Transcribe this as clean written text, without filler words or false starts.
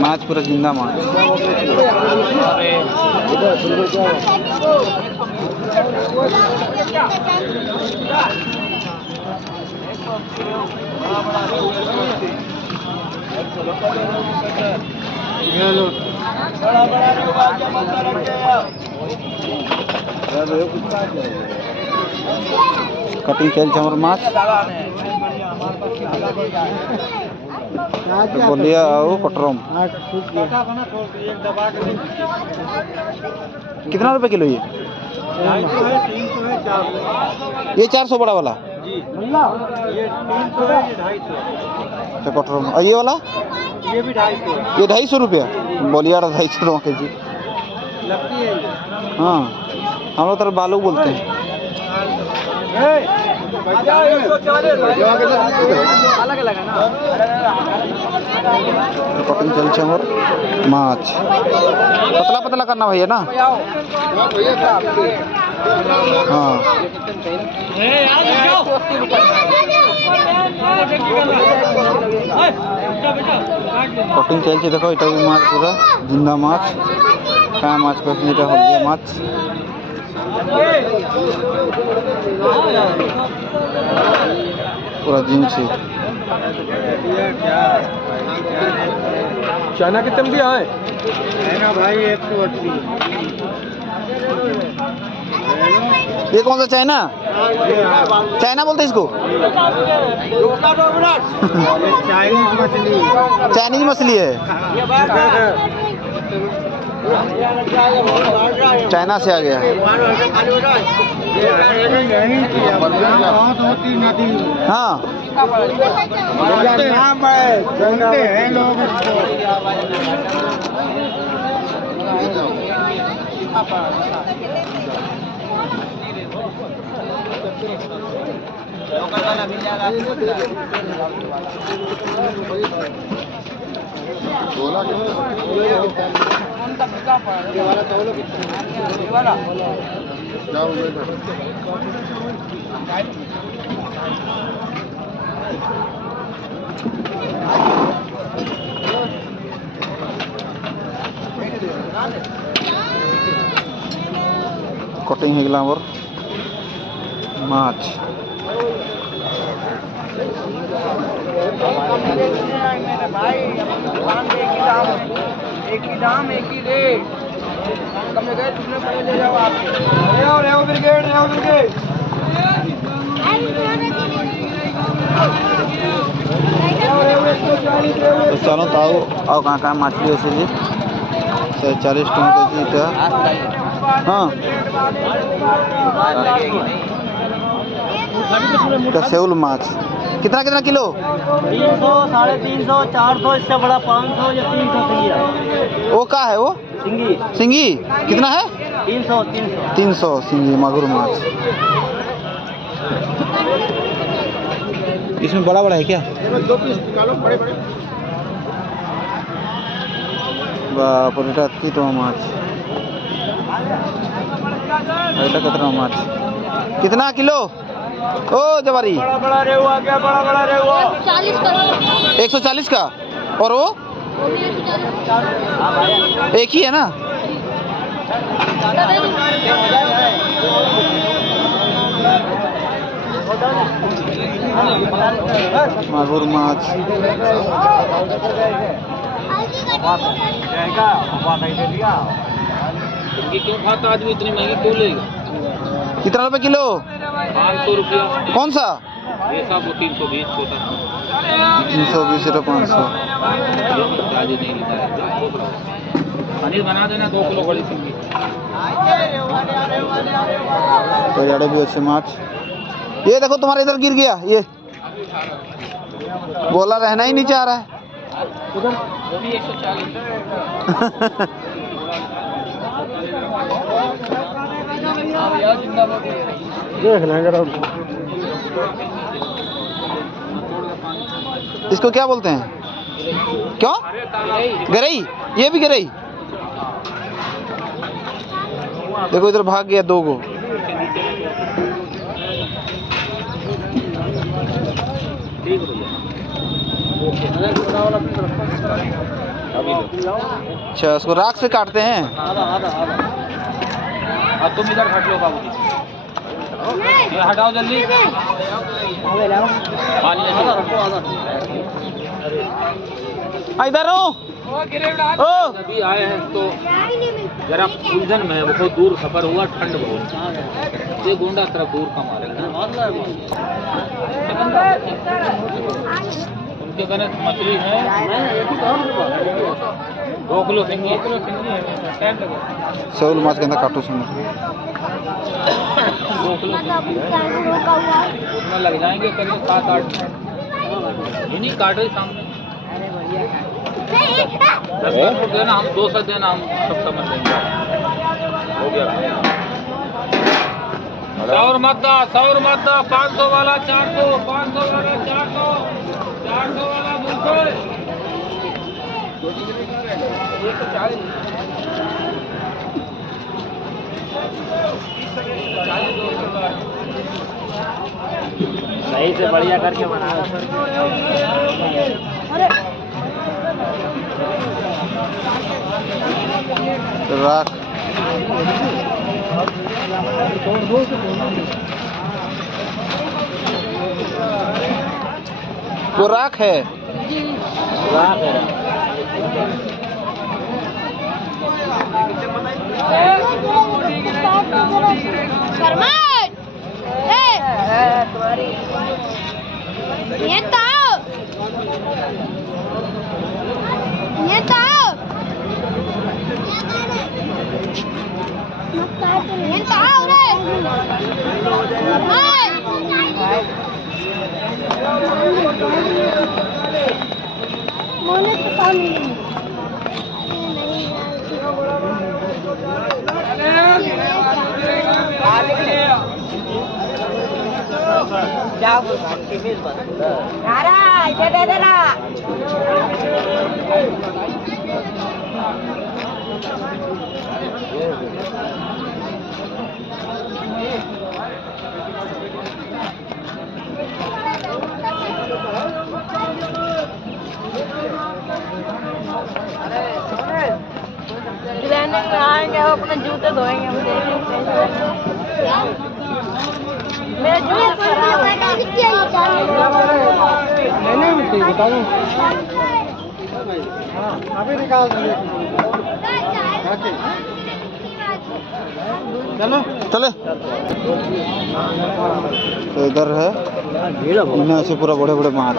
माछ पूरा जिंदा माछ। कटिंग चल चमर माछ बोलिया आओ कटरम। कितना रुपए किलो ये 400 बड़ा वाला जी। ये 300 है, ये 250। अच्छा कटरम। और ये वाला ये भी 250। ये 250 रुपया बोलिया 250 रुपया के जी लगती है। हाँ हम लोग तरफ बालू बोलते हैं। कटिंग चल चमर माछ पतला पतला करना भैया ना। हाँ कटिंग चलছে देखो এটা माछ पूरा जिंदा माछ क्या माछ कहते हैं हल्दिया माछ। पूरा जिंसी चाइना कितने में दिया है? चाइना भाई 180। ये कौन सा चाइना? चाइना बोलते इसको? चाइनीज मछली है। चाइना से आ गया है। हाँ कटिंग हो गला माछ। एक ही दाम एक ही रेट कम गए तुमने पहले ले जाओ आप। ले आओ ब्रिगेड ले आओ ब्रिगेड। तो चलो ताऊ आओ कहाँ मछली ऐसे जी 40 टका के जी। हाँ सेउल माछ कितना कितना किलो? 300, 350, 400, इससे बड़ा 500 या 300। वो क्या है वो? सिंगी। सिंगी कितना है? 300 सिंगी मागुर माछ। इसमें बड़ा बड़ा है क्या? 2 पीस निकालो बड़े बड़े। बाप रे तो माछ कितना माछ कितना किलो? ओ जवारी बड़ा रेहू आ गया। बड़ा रेहू 140 का। और वो एक ही है ना? मागुर माछ क्यों खाता आदमी इतनी महंगी क्यों लेगा? कितना रुपए किलो? 500 रुपया। कौन सा? ये सब 320 होता है। 320 से 500 पनीर बना देना 2 किलो बड़ी सिंगी। तो भी अच्छे माछ। ये देखो तुम्हारे इधर गिर गया। ये बोला रहना ही नहीं चाह रहा है। देख लेंगे इसको क्या बोलते हैं? क्यों गरई? ये भी गरई। देखो इधर भाग गया 2 गो। ठीक है भैया। अच्छा, उसको राख से काटते हैं। आधा आधा आधा। अब तुम इधर हट लो बाबू जी, ये हटाओ जल्दी। इधर हो। अभी आए हैं तो जरा उलझन में है, बहुत दूर सफर हुआ, ठंड बहुत। ये गोंडा तरफ दूर का मारेगा। उनके गने मछली है 2 किलो सिंगी। शौल माछ के अंदर काटो सुन 2 किलो इसमें लग जाएंगे करीब 7-8 मिनट। नहीं काटो सामने। 10 फुट देना, हम 200 देना, हम सब समझ लेंगे। हो गया। सौर मत 500 वाला 400, 500 वाला 400, 400 वाला 200। सही से बढ़िया करके बनाना। राख वो राख है। आएंगे अपने जूते धोएंगे। मेरे जूते अभी निकाल चलो चले। तो इधर है इन्हें ऐसे पूरा बड़े बड़े माछ।